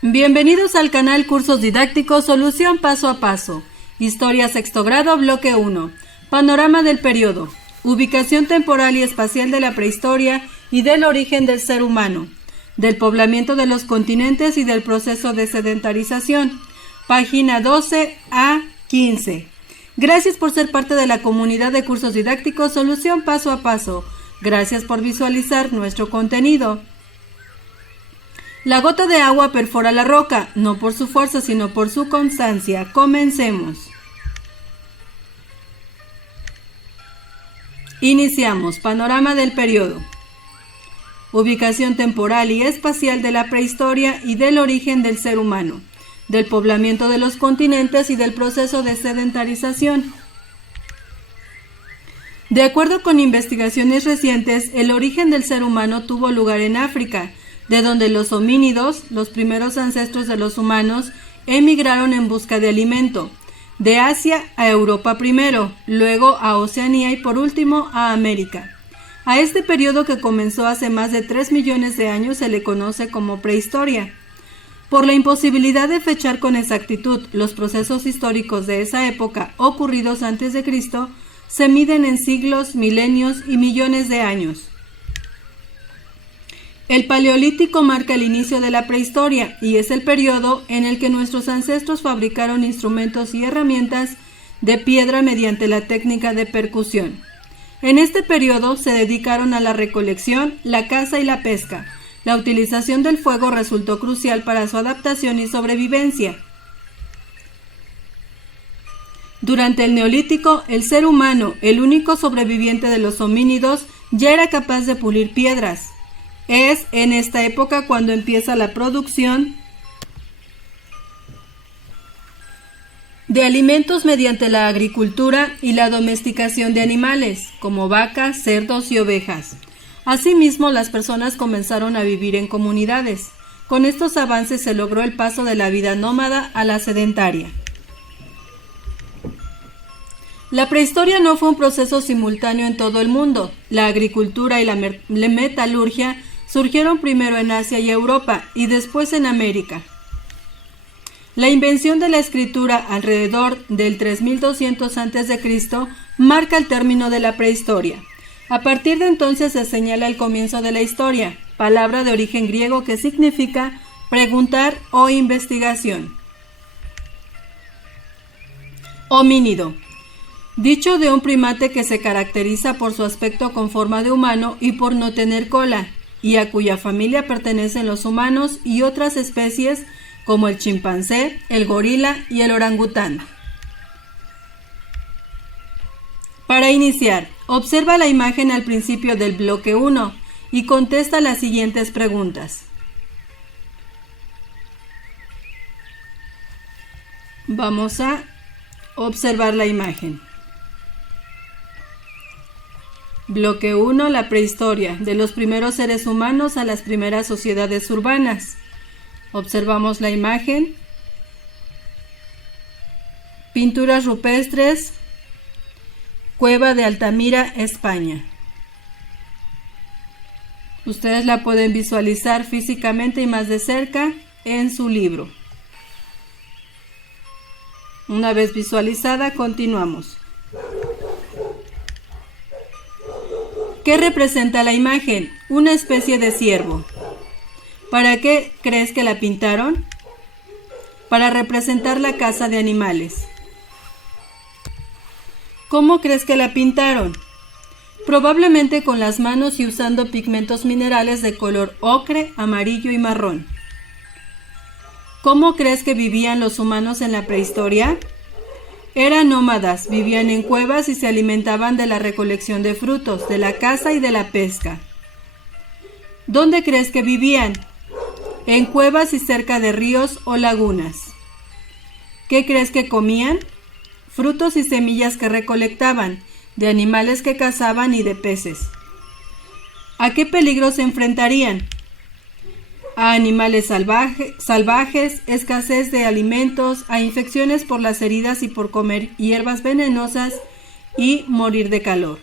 Bienvenidos al canal Cursos Didácticos Solución Paso a Paso. Historia sexto grado, bloque 1. Panorama del periodo. Ubicación temporal y espacial de la prehistoria y del origen del ser humano. Del poblamiento de los continentes y del proceso de sedentarización. Página 12 a 15. Gracias por ser parte de la comunidad de Cursos Didácticos Solución Paso a Paso. Gracias por visualizar nuestro contenido. La gota de agua perfora la roca, no por su fuerza, sino por su constancia. Comencemos. Iniciamos. Panorama del periodo. Ubicación temporal y espacial de la prehistoria y del origen del ser humano, del poblamiento de los continentes y del proceso de sedentarización. De acuerdo con investigaciones recientes, el origen del ser humano tuvo lugar en África, de donde los homínidos, los primeros ancestros de los humanos, emigraron en busca de alimento, de Asia a Europa primero, luego a Oceanía y por último a América. A este periodo, que comenzó hace más de 3 millones de años, se le conoce como prehistoria. Por la imposibilidad de fechar con exactitud los procesos históricos de esa época ocurridos antes de Cristo, se miden en siglos, milenios y millones de años. El Paleolítico marca el inicio de la prehistoria y es el periodo en el que nuestros ancestros fabricaron instrumentos y herramientas de piedra mediante la técnica de percusión. En este periodo se dedicaron a la recolección, la caza y la pesca. La utilización del fuego resultó crucial para su adaptación y sobrevivencia. Durante el Neolítico, el ser humano, el único sobreviviente de los homínidos, ya era capaz de pulir piedras. Es en esta época cuando empieza la producción de alimentos mediante la agricultura y la domesticación de animales, como vacas, cerdos y ovejas. Asimismo, las personas comenzaron a vivir en comunidades. Con estos avances se logró el paso de la vida nómada a la sedentaria. La prehistoria no fue un proceso simultáneo en todo el mundo. La agricultura y la metalurgia surgieron primero en Asia y Europa y después en América. La invención de la escritura alrededor del 3200 a.C. marca el término de la prehistoria. A partir de entonces se señala el comienzo de la historia, palabra de origen griego que significa preguntar o investigación. Homínido. Dicho de un primate que se caracteriza por su aspecto con forma de humano y por no tener cola, y a cuya familia pertenecen los humanos y otras especies como el chimpancé, el gorila y el orangután. Para iniciar, observa la imagen al principio del bloque 1 y contesta las siguientes preguntas. Vamos a observar la imagen. Bloque 1. La prehistoria, de los primeros seres humanos a las primeras sociedades urbanas. Observamos la imagen. Pinturas rupestres, Cueva de Altamira, España. Ustedes la pueden visualizar físicamente y más de cerca en su libro. Una vez visualizada, continuamos. ¿Qué representa la imagen? Una especie de ciervo. ¿Para qué crees que la pintaron? Para representar la caza de animales. ¿Cómo crees que la pintaron? Probablemente con las manos y usando pigmentos minerales de color ocre, amarillo y marrón. ¿Cómo crees que vivían los humanos en la prehistoria? Eran nómadas, vivían en cuevas y se alimentaban de la recolección de frutos, de la caza y de la pesca. ¿Dónde crees que vivían? En cuevas y cerca de ríos o lagunas. ¿Qué crees que comían? Frutos y semillas que recolectaban, de animales que cazaban y de peces. ¿A qué peligros se enfrentarían? A animales salvajes, escasez de alimentos, a infecciones por las heridas y por comer hierbas venenosas y morir de calor.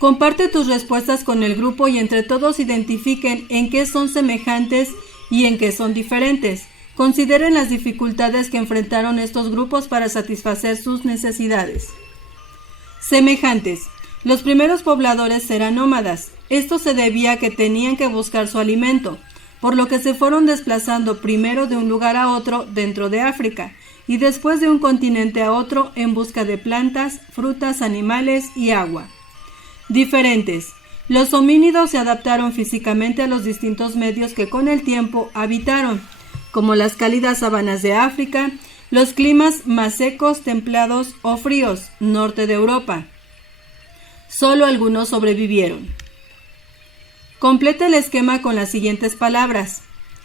Comparte tus respuestas con el grupo y entre todos identifiquen en qué son semejantes y en qué son diferentes. Consideren las dificultades que enfrentaron estos grupos para satisfacer sus necesidades. Semejantes. Los primeros pobladores eran nómadas. Esto se debía a que tenían que buscar su alimento, por lo que se fueron desplazando primero de un lugar a otro dentro de África y después de un continente a otro en busca de plantas, frutas, animales y agua. Diferentes. Los homínidos se adaptaron físicamente a los distintos medios que con el tiempo habitaron, como las cálidas sabanas de África, los climas más secos, templados o fríos, norte de Europa. Solo algunos sobrevivieron. Completa el esquema con las siguientes palabras: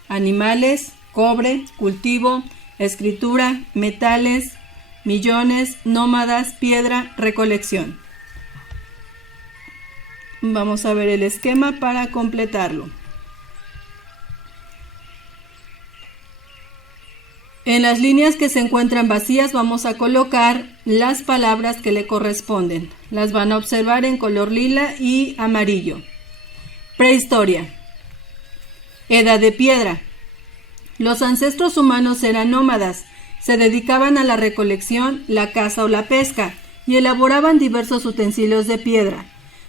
animales, cobre, cultivo, escritura, metales, millones, nómadas, piedra, recolección. Vamos a ver el esquema para completarlo. En las líneas que se encuentran vacías vamos a colocar las palabras que le corresponden. Las van a observar en color lila y amarillo. Prehistoria. Edad de piedra. Los ancestros humanos eran nómadas, se dedicaban a la recolección, la caza o la pesca y elaboraban diversos utensilios de piedra.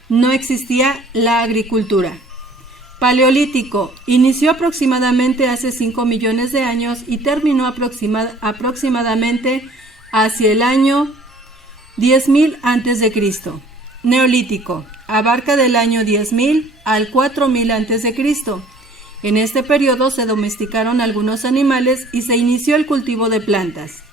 No existía la agricultura. Paleolítico. Inició aproximadamente hace 5 millones de años y terminó aproximadamente hacia el año 10.000 a.C. Neolítico. Abarca del año 10.000 al 4.000 a.C. En este periodo se domesticaron algunos animales y se inició el cultivo de plantas.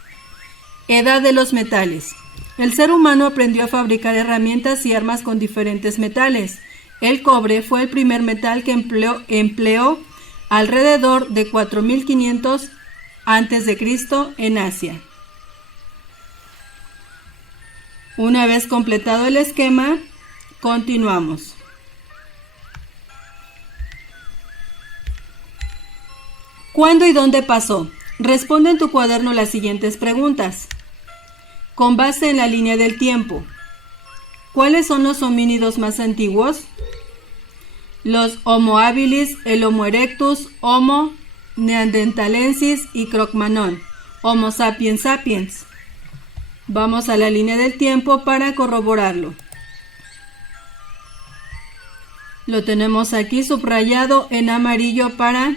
Edad de los metales. El ser humano aprendió a fabricar herramientas y armas con diferentes metales. El cobre fue el primer metal que empleó alrededor de 4.500 a.C. en Asia. Una vez completado el esquema, continuamos. ¿Cuándo y dónde pasó? Responde en tu cuaderno las siguientes preguntas, con base en la línea del tiempo. ¿Cuáles son los homínidos más antiguos? Los Homo habilis, el Homo erectus, Homo neanderthalensis y Cro-Magnon, Homo sapiens sapiens. Vamos a la línea del tiempo para corroborarlo. Lo tenemos aquí subrayado en amarillo para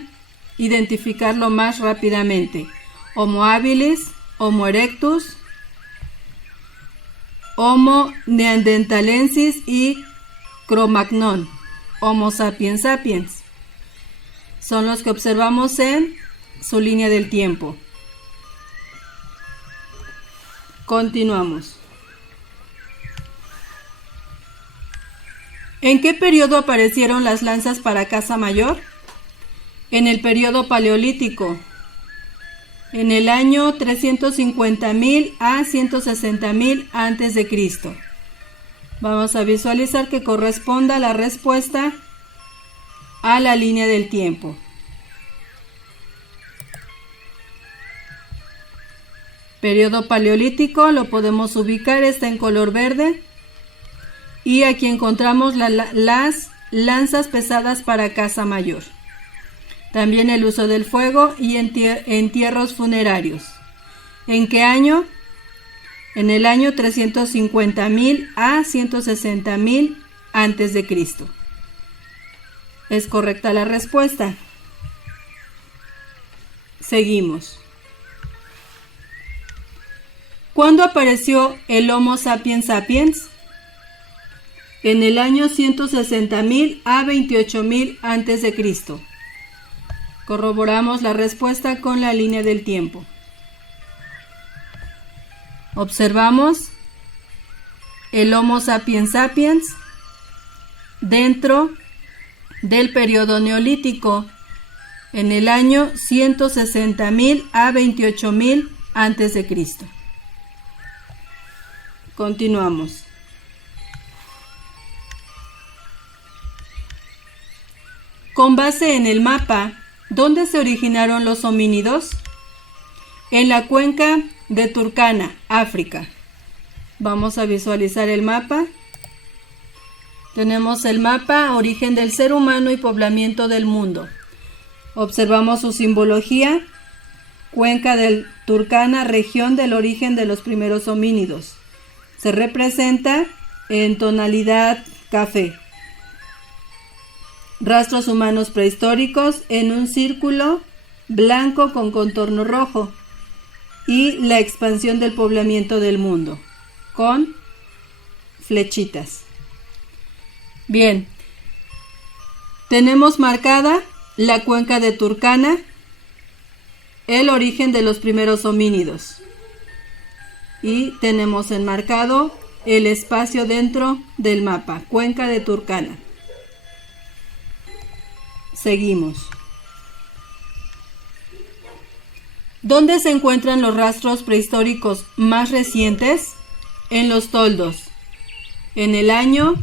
identificarlo más rápidamente. Homo habilis, Homo erectus, Homo neanderthalensis y Cro-Magnon, Homo sapiens sapiens. Son los que observamos en su línea del tiempo. Continuamos. ¿En qué periodo aparecieron las lanzas para caza mayor? En el periodo paleolítico, en el año 350.000 a 160.000 a.C. Vamos a visualizar que corresponda la respuesta a la línea del tiempo. Periodo paleolítico lo podemos ubicar, está en color verde. Y aquí encontramos las lanzas pesadas para caza mayor. También el uso del fuego y entierros funerarios. ¿En qué año? En el año 350.000 a 160.000 a.C. ¿Es correcta la respuesta? Seguimos. ¿Cuándo apareció el Homo sapiens sapiens? En el año 160.000 a 28.000 a.C. Corroboramos la respuesta con la línea del tiempo. Observamos el Homo sapiens sapiens dentro del periodo neolítico en el año 160.000 a 28.000 a.C. Continuamos. Con base en el mapa, ¿dónde se originaron los homínidos? En la cuenca de Turkana, África. Vamos a visualizar el mapa. Tenemos el mapa, origen del ser humano y poblamiento del mundo. Observamos su simbología, cuenca del Turkana, región del origen de los primeros homínidos. Se representa en tonalidad café. Rastros humanos prehistóricos en un círculo blanco con contorno rojo. Y la expansión del poblamiento del mundo, con flechitas. Bien, tenemos marcada la cuenca de Turkana, el origen de los primeros homínidos. Y tenemos enmarcado el espacio dentro del mapa, cuenca de Turkana. Seguimos. ¿Dónde se encuentran los rastros prehistóricos más recientes? En los toldos. En el año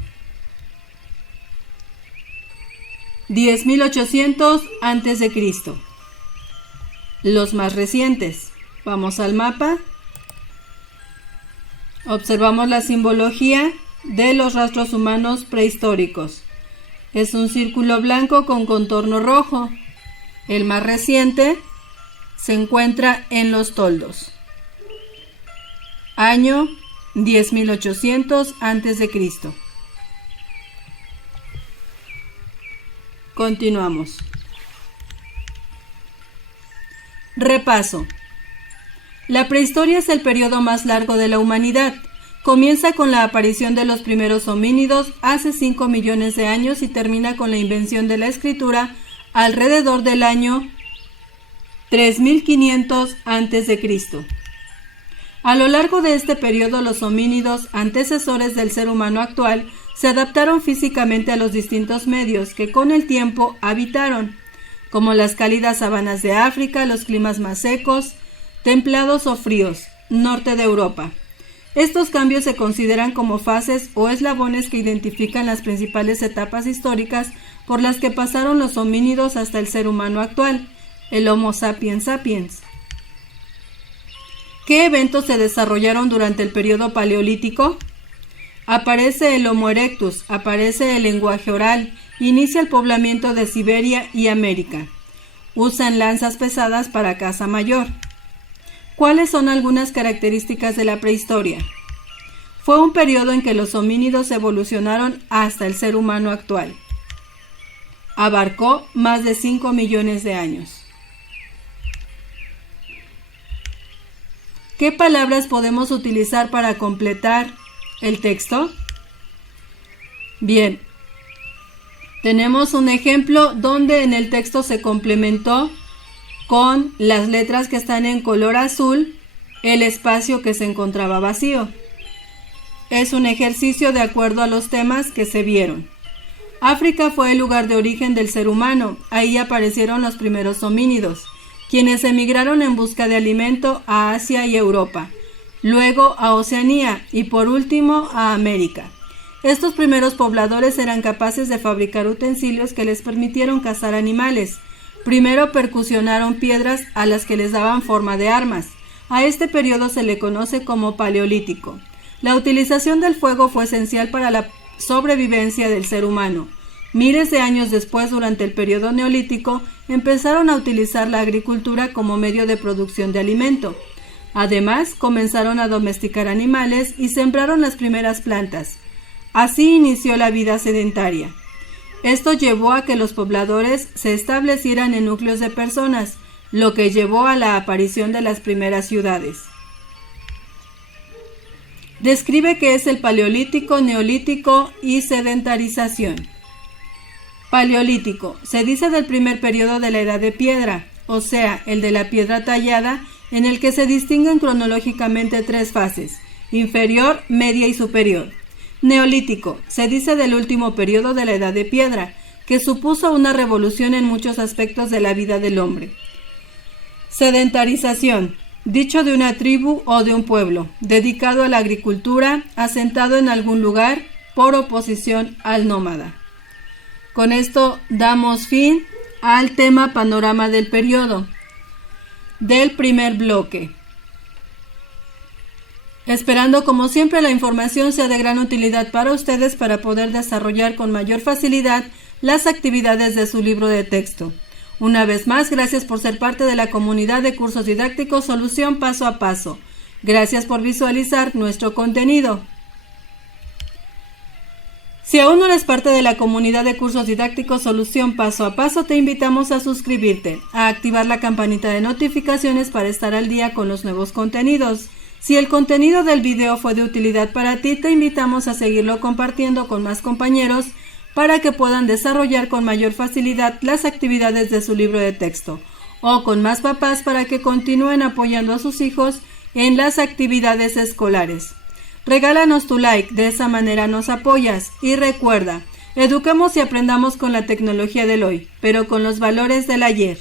10.800 a.C. Los más recientes. Vamos al mapa. Observamos la simbología de los rastros humanos prehistóricos. Es un círculo blanco con contorno rojo. El más reciente se encuentra en los toldos. Año 10.800 a.C. Continuamos. Repaso. La prehistoria es el periodo más largo de la humanidad. Comienza con la aparición de los primeros homínidos hace 5 millones de años y termina con la invención de la escritura alrededor del año 3500 a.C. A lo largo de este periodo, los homínidos, antecesores del ser humano actual, se adaptaron físicamente a los distintos medios que con el tiempo habitaron, como las cálidas sabanas de África, los climas más secos, templados o fríos, norte de Europa. Estos cambios se consideran como fases o eslabones que identifican las principales etapas históricas por las que pasaron los homínidos hasta el ser humano actual, el Homo sapiens sapiens. ¿Qué eventos se desarrollaron durante el periodo paleolítico? Aparece el Homo erectus, aparece el lenguaje oral, inicia el poblamiento de Siberia y América. Usan lanzas pesadas para caza mayor. ¿Cuáles son algunas características de la prehistoria? Fue un periodo en que los homínidos evolucionaron hasta el ser humano actual. Abarcó más de 5 millones de años. ¿Qué palabras podemos utilizar para completar el texto? Bien, tenemos un ejemplo donde en el texto se complementó con las letras que están en color azul el espacio que se encontraba vacío. Es un ejercicio de acuerdo a los temas que se vieron. África fue el lugar de origen del ser humano. Ahí aparecieron los primeros homínidos, quienes emigraron en busca de alimento a Asia y Europa, luego a Oceanía y por último a América. Estos primeros pobladores eran capaces de fabricar utensilios que les permitieron cazar animales. Primero percusionaron piedras a las que les daban forma de armas. A este periodo se le conoce como Paleolítico. La utilización del fuego fue esencial para la sobrevivencia del ser humano. Miles de años después, durante el periodo Neolítico, empezaron a utilizar la agricultura como medio de producción de alimento. Además, comenzaron a domesticar animales y sembraron las primeras plantas. Así inició la vida sedentaria. Esto llevó a que los pobladores se establecieran en núcleos de personas, lo que llevó a la aparición de las primeras ciudades. Describe qué es el Paleolítico, Neolítico y sedentarización. Paleolítico. Se dice del primer periodo de la Edad de Piedra, o sea, el de la piedra tallada, en el que se distinguen cronológicamente 3 fases, inferior, media y superior. Neolítico. Se dice del último periodo de la Edad de Piedra, que supuso una revolución en muchos aspectos de la vida del hombre. Sedentarización. Dicho de una tribu o de un pueblo, dedicado a la agricultura, asentado en algún lugar, por oposición al nómada. Con esto damos fin al tema panorama del periodo del primer bloque. esperando como siempre la información sea de gran utilidad para ustedes para poder desarrollar con mayor facilidad las actividades de su libro de texto. Una vez más, gracias por ser parte de la comunidad de cursos didácticos Solución Paso a Paso. Gracias por visualizar nuestro contenido. Si aún no eres parte de la comunidad de cursos didácticos Solución Paso a Paso, te invitamos a suscribirte, a activar la campanita de notificaciones para estar al día con los nuevos contenidos. Si el contenido del video fue de utilidad para ti, te invitamos a seguirlo compartiendo con más compañeros para que puedan desarrollar con mayor facilidad las actividades de su libro de texto, o con más papás para que continúen apoyando a sus hijos en las actividades escolares. Regálanos tu like, de esa manera nos apoyas. Y recuerda, eduquemos y aprendamos con la tecnología del hoy, pero con los valores del ayer.